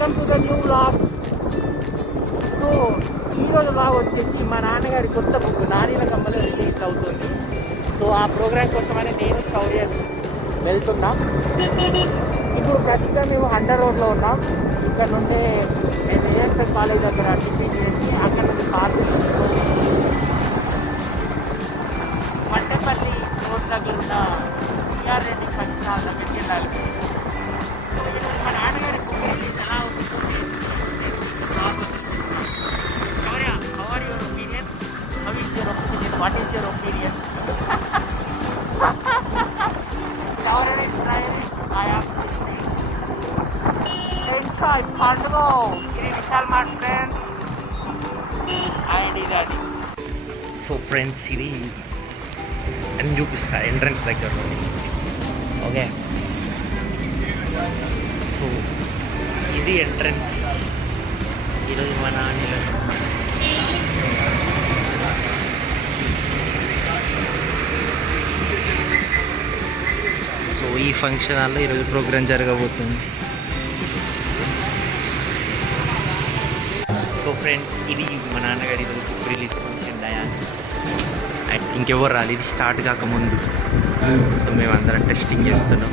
Welcome to the new vlog. So ఈరోజు vlog వచ్చేసి మా నాన్నగారి కొత్త బుక్ నానీల కమ్మలో రిలీజ్ అవుతుంది. సో ఆ ప్రోగ్రామ్ కోసమని నేను శౌర్య వెళ్తున్నాం. ఇప్పుడు ఖచ్చితంగా మేము హండర్ రోడ్లో ఉన్నాం. ఇక్కడ నుండి నేను ఏఎస్ఎల్ కాలేజ్ దగ్గర టిఫిన్ చేసి అక్కడ నుండి కార్ మట్టపల్లి రోడ్ దగ్గర ఉన్న టీఆర్ రెడ్డి ఫంక్షన్ హాల్ దగ్గరికి వెళ్ళాలి. మా నాన్నగారి బుక్ రిలీజ్ ఎలా అవుతుంది Shaurya, how are your opinion? How is your opinion? What is your opinion? Shaurya is driving. I am sitting. Enjoy పండుగ. ఇది విశాల్ మార్ట్ ఫ్రెండ్స్ అండ్ ఇది అది. సో ఫ్రెండ్స్, ఇది అని చూపిస్తా ఎంట్రన్స్ దగ్గర. ఓకే, సో ఇది ఎంట్రన్స్. ఈరోజు మా నాన్నలో సో ఈ ఫంక్షన్ హాల్లో ఈరోజు ప్రోగ్రామ్ జరగబోతుంది. సో ఫ్రెండ్స్, ఇది మా నాన్నగారి ఈరోజు రిలీజ్ ఫంక్షన్ డయాన్స్. ఇంకెవరు రాలి, ఇది స్టార్ట్ కాకముందు. సో మేమందరం టెస్టింగ్ చేస్తున్నాం.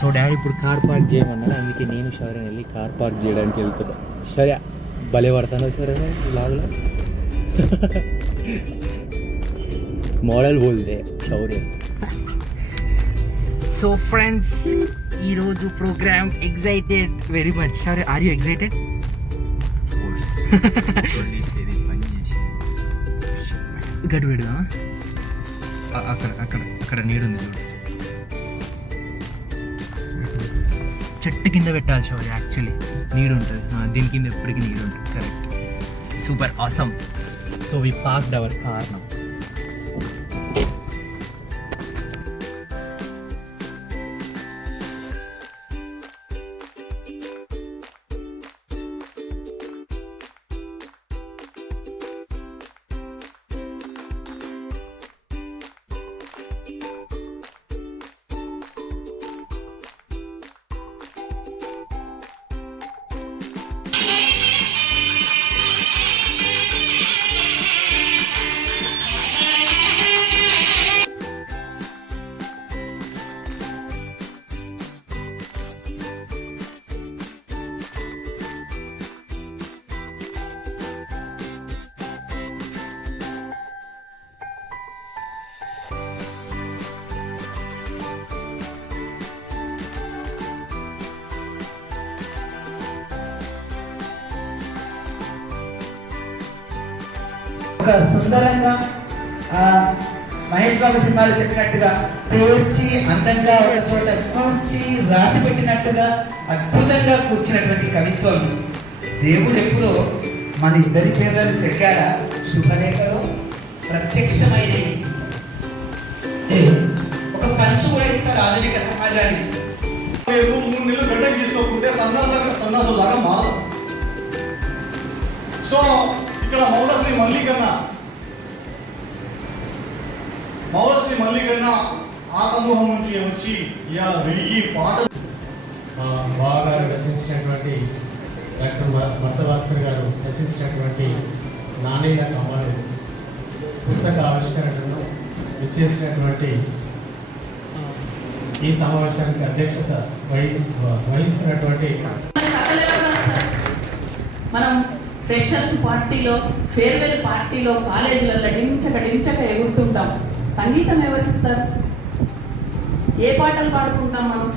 సో డాడీ ఇప్పుడు కార్ పార్క్ చేయమన్నారు, అందుకే నేను శౌర్య వెళ్ళి కార్ పార్క్ చేయడానికి వెళ్తున్నా. శౌర్య భలే పడతాను శౌర్య లాగులో మోడల్ బోల్దే శౌర్య. సో ఫ్రెండ్స్, ఈరోజు program excited very much. Shaurya, are you excited? గడ్డు పెడదామా? అక్కడ అక్కడ అక్కడ నీడుంది చూడు. చెట్టు కింద పెట్టాలి శౌర్య, యాక్చువల్లీ నీడు ఉంటుంది. దీని కింద ఎప్పటికీ నీడు ఉంటుంది. Correct, super awesome. So we parked our car now. ఒక సుందరంగా మహేష్ బాబు సినిమాలో చెప్పినట్టుగా పేర్చి అందంగా ఒక చోట కూర్చి రాసి పెట్టినట్టుగా అద్భుతంగా కూర్చున్నటువంటి కవిత్వం. దేవుడు ఎప్పుడో మన ఇద్దరి పేర్లను చెక్కాడా శుభలేఖలో ప్రత్యక్షమైనది. ఒక పంచు కూడా ఇస్తారు ఆధునిక సమాజానికి. 3 నెలలు గడ్డ తీసుకోకుంటే సన్నాసులాగా మారదు. సో ఇక్కడ మౌలశ్రీ మల్లికన్న ఆ సమూహం నుంచి వచ్చి ఇలా 1000 పాటలు బాగా రచించినటువంటి డాక్టర్ భర్త భాస్కర్ గారు రచించినటువంటి నాణ్యత కమ్మలు పుస్తక ఆవిష్కరణను ఇచ్చేసినటువంటి ఈ సమావేశానికి అధ్యక్షత వహిస్తున్నటువంటి మనం ఫ్రెషర్స్ పార్టీలో, ఫేర్వెల్ పార్టీలో, కాలేజీలలో డించక ఎగురుతుంటాం. సంగీతం ఎవరిస్తారు? ఏ పాటలు పాడుకుంటాం మనం?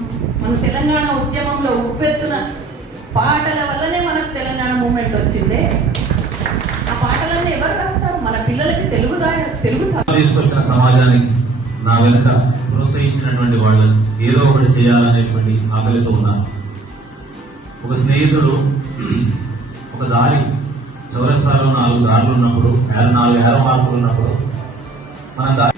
మన తెలంగాణ ఉద్యమంలో ఉప్పెత్తున పాటల వల్లనే మనకు తెలంగాణ మూమెంట్ వచ్చిందే. ఆ పాటలన్నీ ఎవరు రాస్తారు? మన పిల్లలకి తెలుగు తీసుకొచ్చిన సమాజానికి నా వెనుక ప్రోత్సహించినటువంటి వాళ్ళని ఏదో ఒకటి చేయాలనేటువంటి ఆకలితో ఉన్నారు. ఒక స్నేహితుడు ఒక దారి చౌరస్తాలో 4 దారులు ఉన్నప్పుడు 4 ఏర మార్పులు ఉన్నప్పుడు మనం దారి